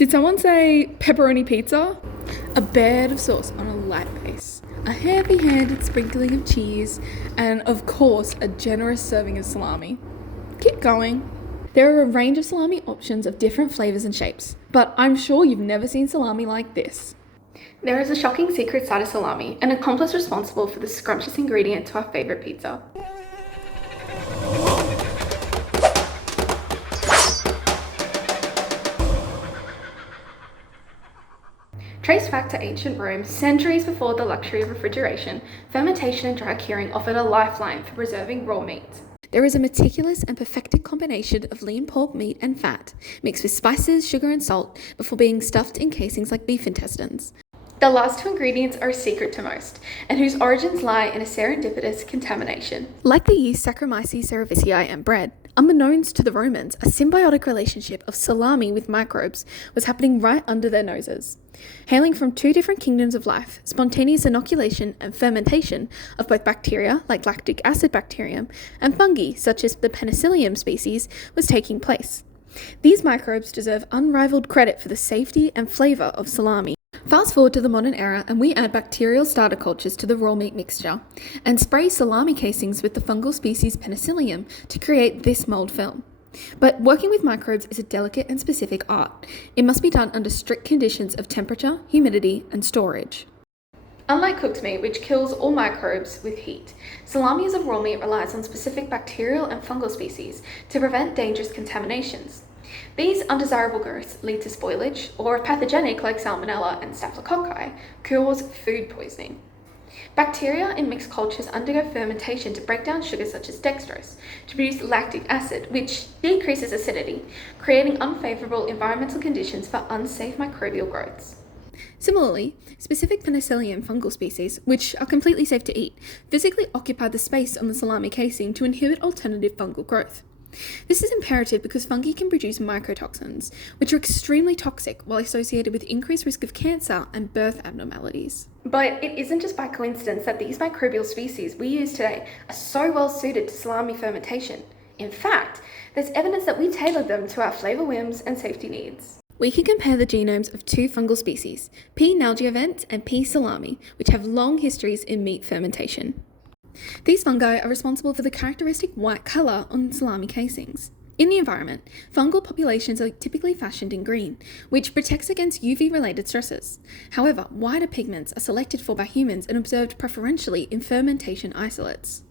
Did someone say pepperoni pizza? A bed of sauce on a light base, a heavy-handed sprinkling of cheese, and of course a generous serving of salami. Keep going. There are a range of salami options of different flavours and shapes, but I'm sure you've never seen salami like this. There is a shocking secret side of salami, an accomplice responsible for the scrumptious ingredient to our favourite pizza. Traced back to ancient Rome, centuries before the luxury of refrigeration, fermentation and dry curing offered a lifeline for preserving raw meat. There is a meticulous and perfected combination of lean pork meat and fat, mixed with spices, sugar and salt, before being stuffed in casings like beef intestines. The last two ingredients are a secret to most, and whose origins lie in a serendipitous contamination. Like the yeast Saccharomyces cerevisiae and bread, unbeknownst to the Romans, a symbiotic relationship of salami with microbes was happening right under their noses. Hailing from two different kingdoms of life, spontaneous inoculation and fermentation of both bacteria, like lactic acid bacterium, and fungi, such as the penicillium species, was taking place. These microbes deserve unrivaled credit for the safety and flavour of salami. Fast forward to the modern era and we add bacterial starter cultures to the raw meat mixture and spray salami casings with the fungal species penicillium to create this mould film. But working with microbes is a delicate and specific art. It must be done under strict conditions of temperature, humidity and storage. Unlike cooked meat, which kills all microbes with heat, salami as a raw meat relies on specific bacterial and fungal species to prevent dangerous contaminations. These undesirable growths lead to spoilage, or if pathogenic like salmonella and staphylococci, cause food poisoning. Bacteria in mixed cultures undergo fermentation to break down sugars such as dextrose to produce lactic acid, which decreases acidity, creating unfavourable environmental conditions for unsafe microbial growths. Similarly, specific penicillium fungal species, which are completely safe to eat, physically occupy the space on the salami casing to inhibit alternative fungal growth. This is imperative because fungi can produce mycotoxins, which are extremely toxic while associated with increased risk of cancer and birth abnormalities. But it isn't just by coincidence that these microbial species we use today are so well suited to salami fermentation. In fact, there's evidence that we tailored them to our flavour whims and safety needs. We can compare the genomes of two fungal species, P. nalgiavent and P. salami, which have long histories in meat fermentation. These fungi are responsible for the characteristic white colour on salami casings. In the environment, fungal populations are typically fashioned in green, which protects against UV-related stresses. However, whiter pigments are selected for by humans and observed preferentially in fermentation isolates.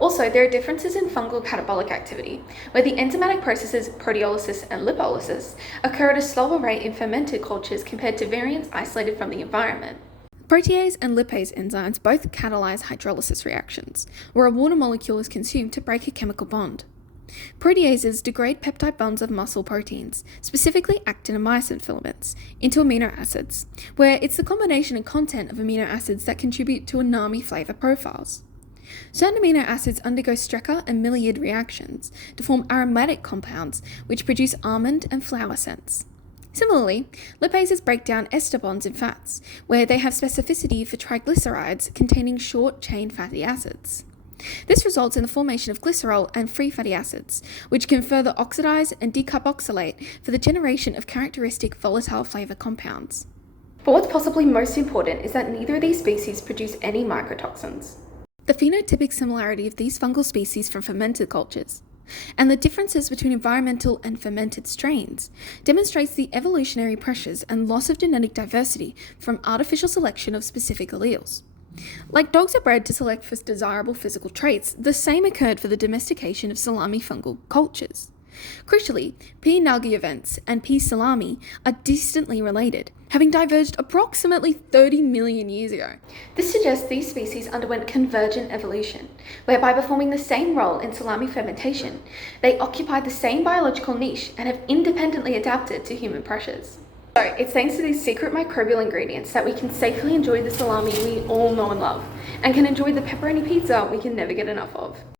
Also, there are differences in fungal catabolic activity, where the enzymatic processes proteolysis and lipolysis occur at a slower rate in fermented cultures compared to variants isolated from the environment. Protease and lipase enzymes both catalyze hydrolysis reactions, where a water molecule is consumed to break a chemical bond. Proteases degrade peptide bonds of muscle proteins, specifically actin and myosin filaments, into amino acids, where it's the combination and content of amino acids that contribute to umami flavour profiles. Certain amino acids undergo Strecker and Maillard reactions to form aromatic compounds which produce almond and flower scents. Similarly, lipases break down ester bonds in fats, where they have specificity for triglycerides containing short-chain fatty acids. This results in the formation of glycerol and free fatty acids, which can further oxidize and decarboxylate for the generation of characteristic volatile flavour compounds. But what's possibly most important is that neither of these species produce any mycotoxins. The phenotypic similarity of these fungal species from fermented cultures and the differences between environmental and fermented strains demonstrates the evolutionary pressures and loss of genetic diversity from artificial selection of specific alleles. Like dogs are bred to select for desirable physical traits, the same occurred for the domestication of salami fungal cultures. Crucially, P. nalgiavents and P. salami are distantly related, having diverged approximately 30 million years ago. This suggests these species underwent convergent evolution, whereby performing the same role in salami fermentation, they occupy the same biological niche and have independently adapted to human pressures. So, it's thanks to these secret microbial ingredients that we can safely enjoy the salami we all know and love, and can enjoy the pepperoni pizza we can never get enough of.